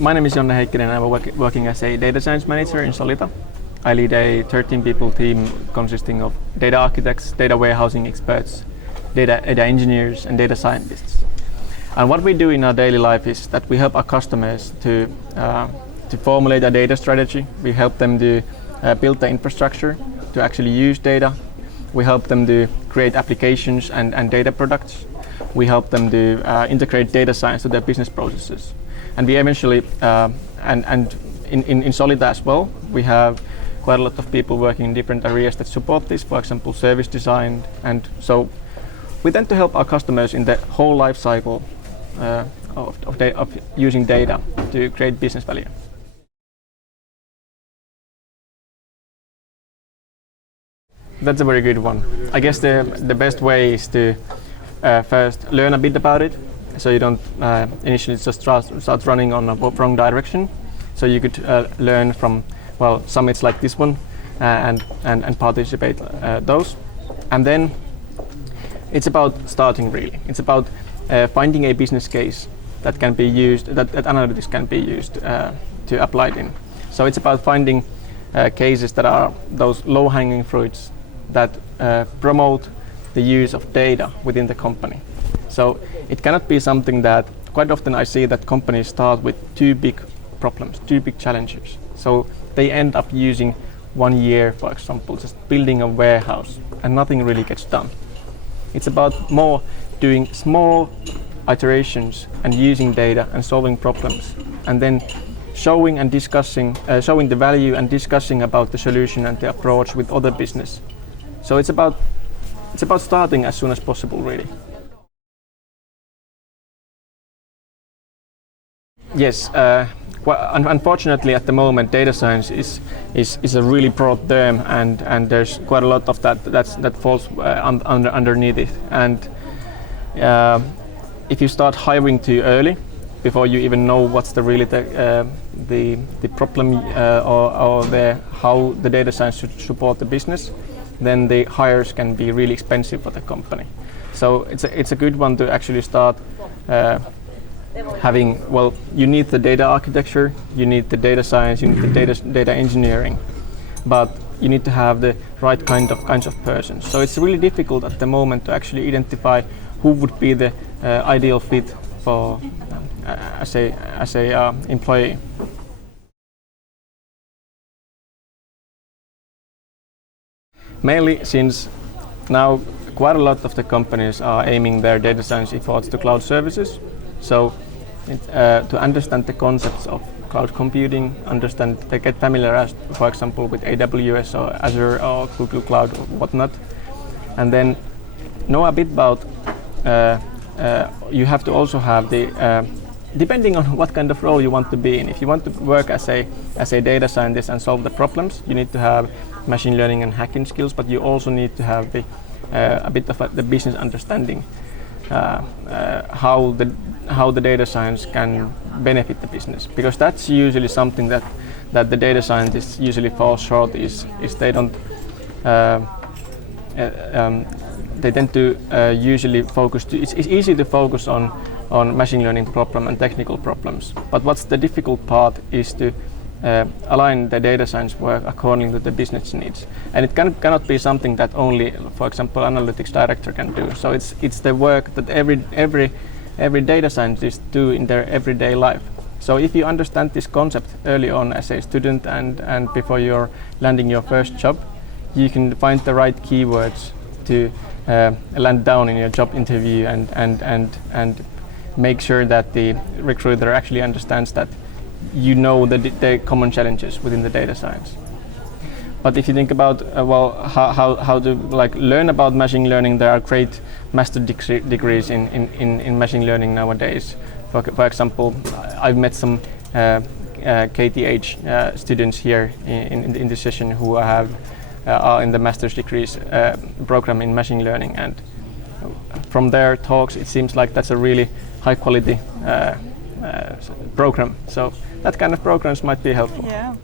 My name is Jonne Heikkinen and I'm working as a data science manager in Solita. I lead a 13-people team consisting of data architects, data warehousing experts, data engineers and data scientists. And what we do in our daily life is that we help our customers to formulate a data strategy. We help them to build the infrastructure to actually use data. We help them to create applications and data products. We help them to integrate data science to their business processes. And we eventually, in Solita as well, we have quite a lot of people working in different areas that support this, for example, service design. And so we tend to help our customers in the whole life cycle of using data to create business value. That's a very good one. I guess the best way is to first learn a bit about it, so you don't initially just start running on a wrong direction. So you could learn from summits like this one and participate those. And then it's about starting really. It's about finding a business case that can be used, that analytics can be used to apply it in. So it's about finding cases that are those low-hanging fruits that promote the use of data within the company. So it cannot be something that quite often I see that companies start with two big problems, two big challenges. So they end up using 1 year, for example, just building a warehouse and nothing really gets done. It's about more doing small iterations and using data and solving problems and then showing and discussing, showing the value and discussing about the solution and the approach with other business. So it's about starting as soon as possible, really. Yes, unfortunately at the moment data science is a really broad term and there's quite a lot of that falls underneath it. And if you start hiring too early, before you even know what's the problem or how the data science should support the business, then the hires can be really expensive for the company. So it's a good one to actually start having, you need the data architecture, you need the data science, you need the data engineering, but you need to have the right kinds of persons. So it's really difficult at the moment to actually identify who would be the ideal fit for as a employee. Mainly since now quite a lot of the companies are aiming their data science efforts to cloud services. So to understand the concepts of cloud computing, they get familiarized, for example, with AWS or Azure or Google Cloud or whatnot. And then know a bit about, you have to also have the, depending on what kind of role you want to be in. If you want to work as a data scientist and solve the problems, you need to have machine learning and hacking skills, but you also need to have a bit of the business understanding, how the data science can benefit the business, because that's usually something that the data scientists usually fall short is they don't they tend to usually focus it's easy to focus on machine learning problem and technical problems, but what's the difficult part is to align the data science work according to the business needs, and it cannot be something that only, for example, analytics director can do. So it's the work that every data scientist do in their everyday life. So if you understand this concept early on as a student and before you're landing your first job, you can find the right keywords to land down in your job interview and make sure that the recruiter actually understands that you know the common challenges within the data science. But if you think about how to learn about machine learning, there are great master degrees in machine learning nowadays. For example, I've met some KTH students here in this session who are in the master's degrees program in machine learning, and from their talks it seems like that's a really high quality program. So that kind of programs might be helpful. Yeah.